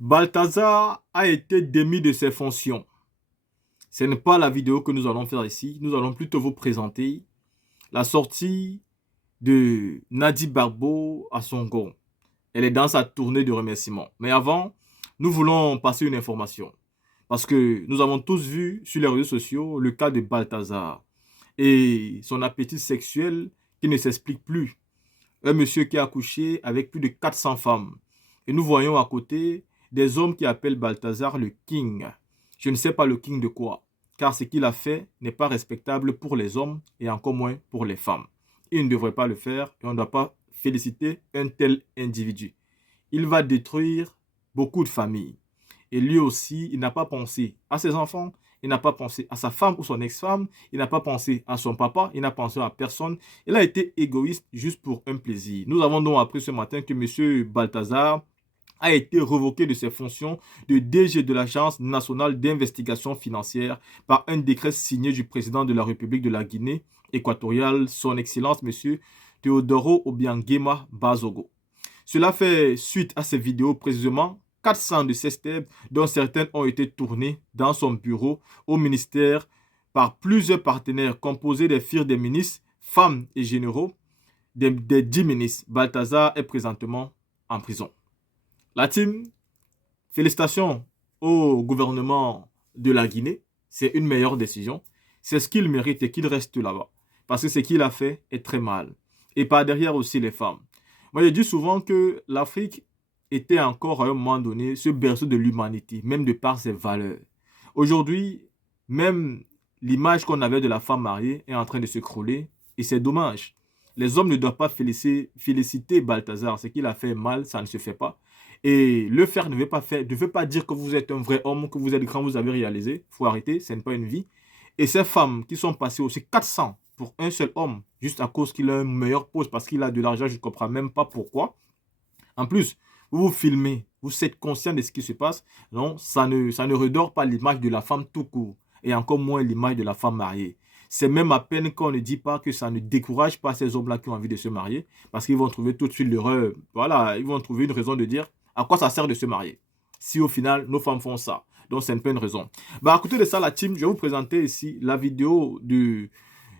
Balthazar a été démis de ses fonctions. Ce n'est pas la vidéo que nous allons faire ici. Nous allons plutôt vous présenter la sortie de Nadi Barbo à Songo. Elle est dans sa tournée de remerciements. Mais avant, nous voulons passer une information. Parce que nous avons tous vu sur les réseaux sociaux le cas de Balthazar et son appétit sexuel qui ne s'explique plus. Un monsieur qui a couché avec plus de 400 femmes. Et nous voyons à côté des hommes qui appellent Balthazar le king. Je ne sais pas le king de quoi, car ce qu'il a fait n'est pas respectable pour les hommes et encore moins pour les femmes. Il ne devrait pas le faire et on ne doit pas féliciter un tel individu. Il va détruire beaucoup de familles. Et lui aussi, il n'a pas pensé à ses enfants, il n'a pas pensé à sa femme ou son ex-femme, il n'a pas pensé à son papa, il n'a pensé à personne. Il a été égoïste juste pour un plaisir. Nous avons donc appris ce matin que M. Balthazar a été revoqué de ses fonctions de DG de l'Agence nationale d'investigation financière par un décret signé du président de la République de la Guinée équatoriale, son Excellence M. Teodoro Obiangema Bazogo. Cela fait suite à ces vidéos précisément 400 de ces steps dont certaines ont été tournées dans son bureau au ministère par plusieurs partenaires composés des filles des ministres, femmes et généraux des 10 ministres. Balthazar est présentement en prison. La team, félicitations au gouvernement de la Guinée. C'est une meilleure décision. C'est ce qu'il mérite et qu'il reste là-bas. Parce que ce qu'il a fait est très mal. Et par derrière aussi les femmes. Moi, je dis souvent que l'Afrique était encore à un moment donné ce berceau de l'humanité, même de par ses valeurs. Aujourd'hui, même l'image qu'on avait de la femme mariée est en train de se crouler et c'est dommage. Les hommes ne doivent pas féliciter Balthazar. Ce qu'il a fait mal, ça ne se fait pas. Et le faire ne veut pas dire que vous êtes un vrai homme, que vous êtes grand, vous avez réalisé. Il faut arrêter, ce n'est pas une vie. Et ces femmes qui sont passées aussi 400 pour un seul homme, juste à cause qu'il a une meilleure pose, parce qu'il a de l'argent, je ne comprends même pas pourquoi. En plus, vous vous filmez, vous êtes conscient de ce qui se passe. Non, ça ne redore pas l'image de la femme tout court. Et encore moins l'image de la femme mariée. C'est même à peine qu'on ne dit pas que ça ne décourage pas ces hommes-là qui ont envie de se marier. Parce qu'ils vont trouver tout de suite l'erreur. Voilà, ils vont trouver une raison de dire à quoi ça sert de se marier. Si au final, nos femmes font ça. Donc, c'est une pas une raison. Bah, à côté de ça, la team, je vais vous présenter ici la vidéo de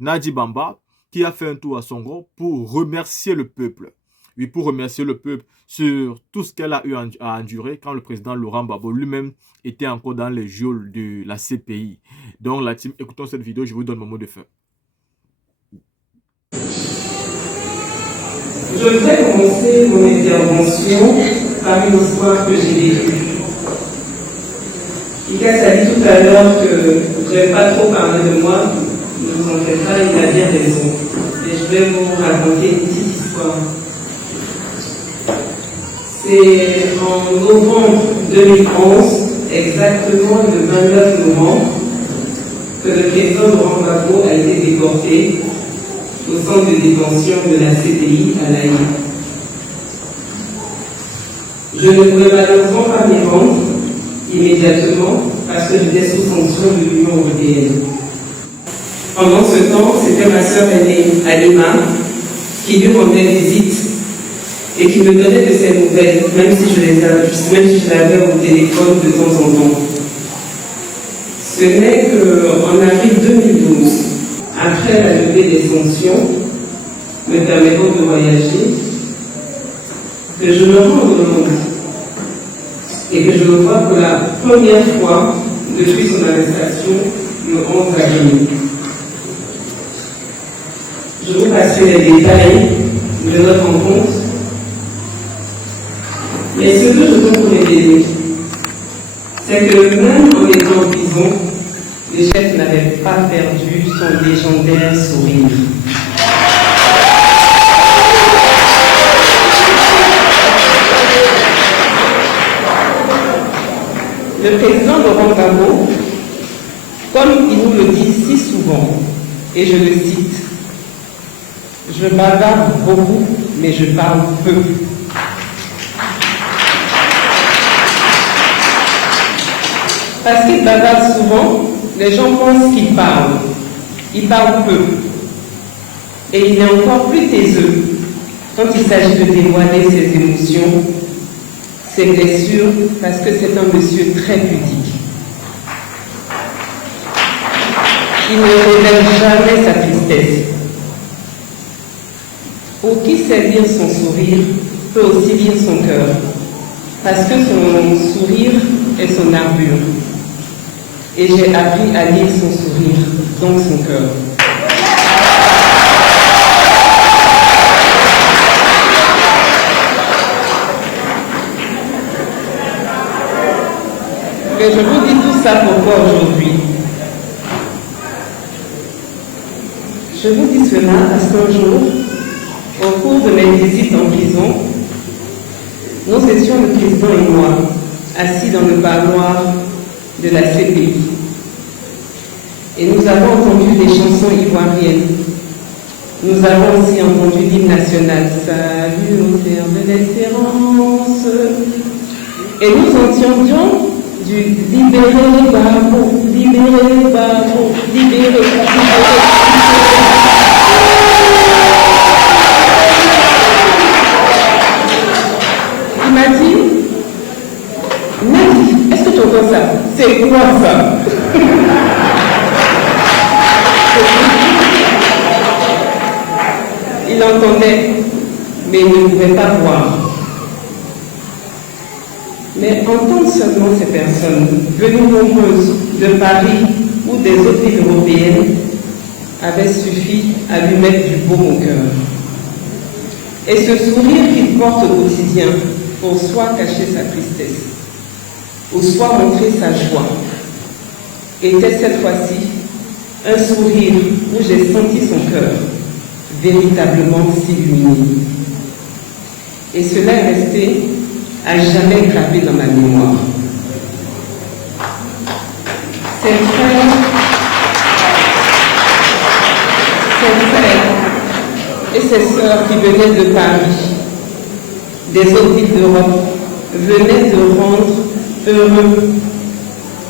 Nadi Bamba qui a fait un tour à Songo pour remercier le peuple. Oui, pour remercier le peuple sur tout ce qu'elle a eu à endurer quand le président Laurent Gbagbo lui-même était encore dans les geôles de la CPI. Donc la team, écoutons cette vidéo, je vous donne mon mot de fin. Je voudrais commencer mon intervention par une histoire que j'ai vécue. Ika a dit tout à l'heure que je ne vais pas trop parler de moi, ne vous en faites pas, il a bien raison. Et je vais vous raconter une petite histoire. C'est en novembre 2011, exactement le 29 novembre, que le président Laurent Gbagbo a été déporté au centre de détention de la CPI à La Haye. Je ne pouvais malheureusement pas m'y rendre immédiatement parce que j'étais sous sanction de l'Union européenne. Pendant ce temps, c'était ma sœur aînée, Alima, qui lui rendait visite et qui me donnait de ses nouvelles, même si je l'avais au téléphone de temps en temps. Ce n'est qu'en avril 2012, après la levée des sanctions me permettant de voyager, que je me rends au monde et que je le vois pour la première fois depuis son arrestation le 11 avril. Je vous passerai les détails de notre rencontre. Mais ce que je veux vous révéler, c'est que même en étant en prison, le chef n'avait pas perdu son légendaire sourire. Le président Laurent Gbagbo, comme il nous le dit si souvent, et je le cite, « Je bavarde beaucoup, mais je parle peu ». Parce qu'il bavarde souvent, les gens pensent qu'il parle. Il parle peu. Et il est encore plus taiseux quand il s'agit de dévoiler ses émotions, ses blessures, parce que c'est un monsieur très pudique. Il ne révèle jamais sa tristesse. Pour qui sait lire son sourire, peut aussi lire son cœur, parce que son sourire est son armure. Et j'ai appris à lire son sourire, donc son cœur. Mais je vous dis tout ça pourquoi aujourd'hui? Je vous dis cela parce qu'un jour, au cours de mes visites en prison, nous étions, le président et moi, assis dans le parloir de la CPI. Et nous avons entendu des chansons ivoiriennes. Nous avons aussi entendu l'hymne national. Salut au terre de l'espérance. Et nous entendions du libéré Babo, libéré Babo, libéré, libéré. Il m'a dit, Nadi, est-ce que tu entends ça? C'est quoi ça? Il entendait, mais il ne pouvait pas voir. Mais entendre seulement ces personnes, venues nombreuses de Paris ou des autres villes européennes, avait suffi à lui mettre du baume au cœur. Et ce sourire qu'il porte au quotidien, pour soit cacher sa tristesse, ou soit montrer sa joie, était cette fois-ci un sourire où j'ai senti son cœur véritablement s'illuminer. Et cela est resté à jamais gravé dans ma mémoire. Ses frères et ses sœurs qui venaient de Paris, des autres villes d'Europe, venaient de rendre heureux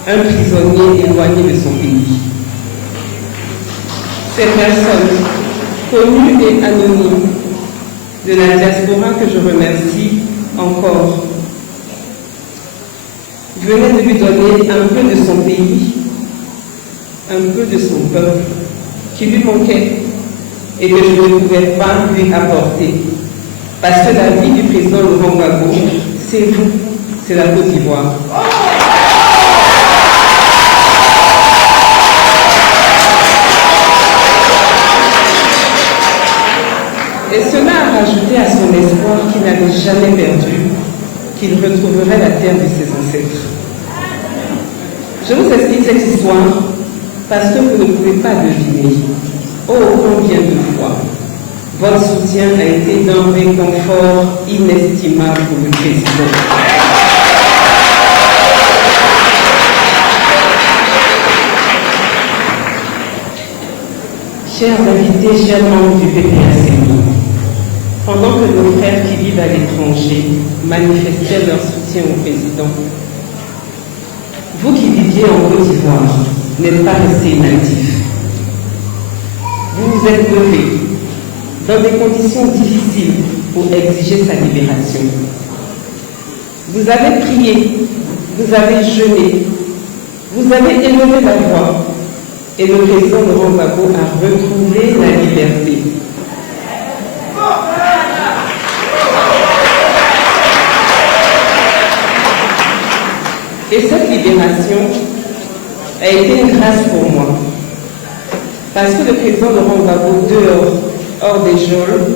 un prisonnier éloigné de son pays. Ces personnes, connues et anonymes, de la diaspora que je remercie encore, venaient de lui donner un peu de son pays, un peu de son peuple, qui lui manquait et que je ne pouvais pas lui apporter. Parce que la vie du président Laurent Gbagbo, c'est vous, c'est la Côte d'Ivoire. Et cela a rajouté à son espoir qu'il n'avait jamais perdu, qu'il retrouverait la terre de ses ancêtres. Je vous explique cette histoire parce que vous ne pouvez pas deviner, oh combien de fois, votre soutien a été d'un réconfort inestimable pour le président. Chers invités, chers membres du PPACI, pendant que nos frères qui vivent à l'étranger manifestaient leur soutien au président, vous qui viviez en Côte d'Ivoire n'êtes pas restés inactifs. Vous vous êtes levés dans des conditions difficiles pour exiger sa libération. Vous avez prié, vous avez jeûné, vous avez élevé la voix et le président Laurent Gbagbo a retrouvé la liberté. Et cette libération a été une grâce pour moi. Parce que le président Laurent Gbagbo, dehors, hors des geôles,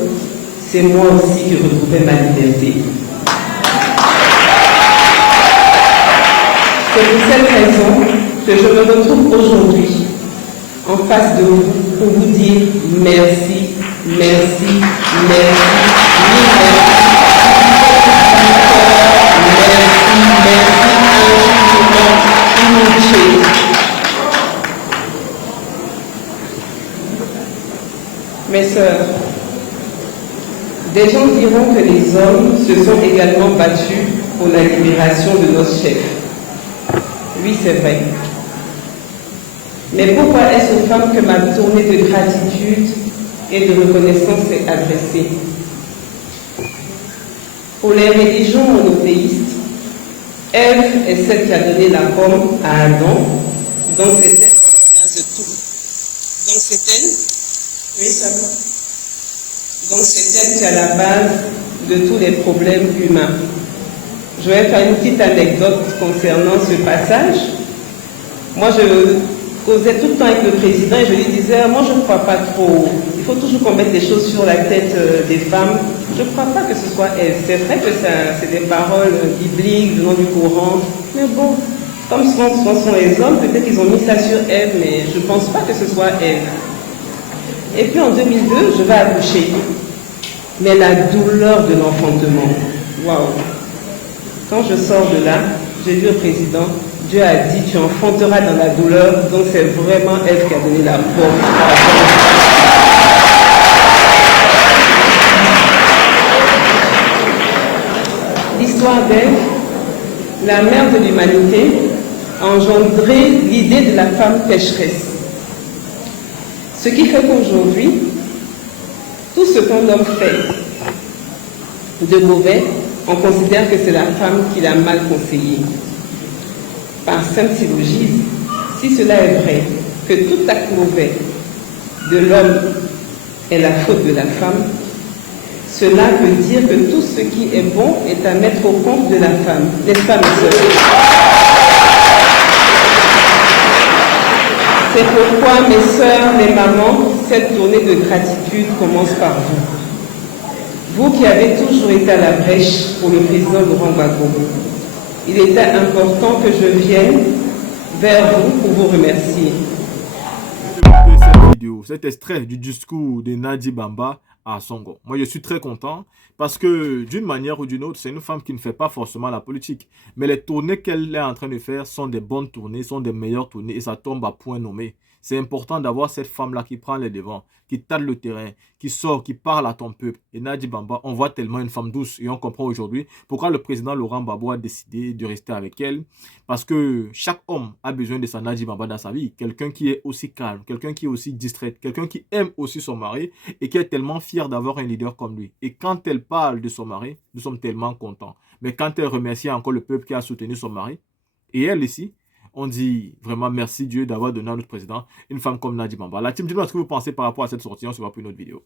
c'est moi aussi qui retrouvais ma liberté. C'est pour cette raison que je me retrouve aujourd'hui en face de vous pour vous dire merci, merci, merci, mes sœurs, des gens diront que les hommes se sont également battus pour la libération de nos chefs. Oui, c'est vrai. Mais pourquoi est-ce aux femmes que ma tournée de gratitude et de reconnaissance est adressée? Pour les religions monothéistes, Ève est celle qui a donné la pomme à Adam. Donc c'est elle la base de tout. Donc c'est elle. Oui, ça va. Donc c'est elle qui a la base de tous les problèmes humains. Je vais faire une petite anecdote concernant ce passage. Moi, je causais tout le temps avec le président et je lui disais, moi je ne crois pas trop. Il faut toujours qu'on mette des choses sur la tête des femmes. Je ne crois pas que ce soit Ève. C'est vrai que c'est des paroles bibliques, du nom du Coran. Mais bon, comme souvent ce sont les hommes, peut-être qu'ils ont mis ça sur Ève, mais je ne pense pas que ce soit Ève. Et puis en 2002, je vais accoucher. Mais la douleur de l'enfantement, waouh! Quand je sors de là, j'ai dit au président, Dieu a dit, tu enfanteras dans la douleur, donc c'est vraiment elle qui a donné la force. L'histoire d'Ève, la mère de l'humanité, a engendré l'idée de la femme pécheresse. Ce qui fait qu'aujourd'hui, tout ce qu'un homme fait de mauvais, on considère que c'est la femme qui l'a mal conseillé. Par simple syllogisme, si cela est vrai, que tout acte mauvais de l'homme est la faute de la femme, cela veut dire que tout ce qui est bon est à mettre au compte de la femme. N'est-ce pas, mes sœurs? C'est pourquoi, mes sœurs, mes mamans, cette tournée de gratitude commence par vous. Vous qui avez toujours été à la brèche pour le président Laurent Gbagbo, il était important que je vienne vers vous pour vous remercier. Cette vidéo, cet extrait du discours de Nadi Bamba à Songo. Moi, je suis très content parce que d'une manière ou d'une autre, c'est une femme qui ne fait pas forcément la politique. Mais les tournées qu'elle est en train de faire sont des bonnes tournées, sont des meilleures tournées et ça tombe à point nommé. C'est important d'avoir cette femme-là qui prend les devants, qui tâte le terrain, qui sort, qui parle à ton peuple. Et Nadi Bamba, on voit tellement une femme douce et on comprend aujourd'hui pourquoi le président Laurent Gbagbo a décidé de rester avec elle. Parce que chaque homme a besoin de sa Nadi Bamba dans sa vie. Quelqu'un qui est aussi calme, quelqu'un qui est aussi distrait, quelqu'un qui aime aussi son mari et qui est tellement fier d'avoir un leader comme lui. Et quand elle parle de son mari, nous sommes tellement contents. Mais quand elle remercie encore le peuple qui a soutenu son mari, et elle ici, on dit vraiment merci Dieu d'avoir donné à notre président une femme comme Nadi Bamba. La team, dites-moi ce que vous pensez par rapport à cette sortie. On se voit pour une autre vidéo.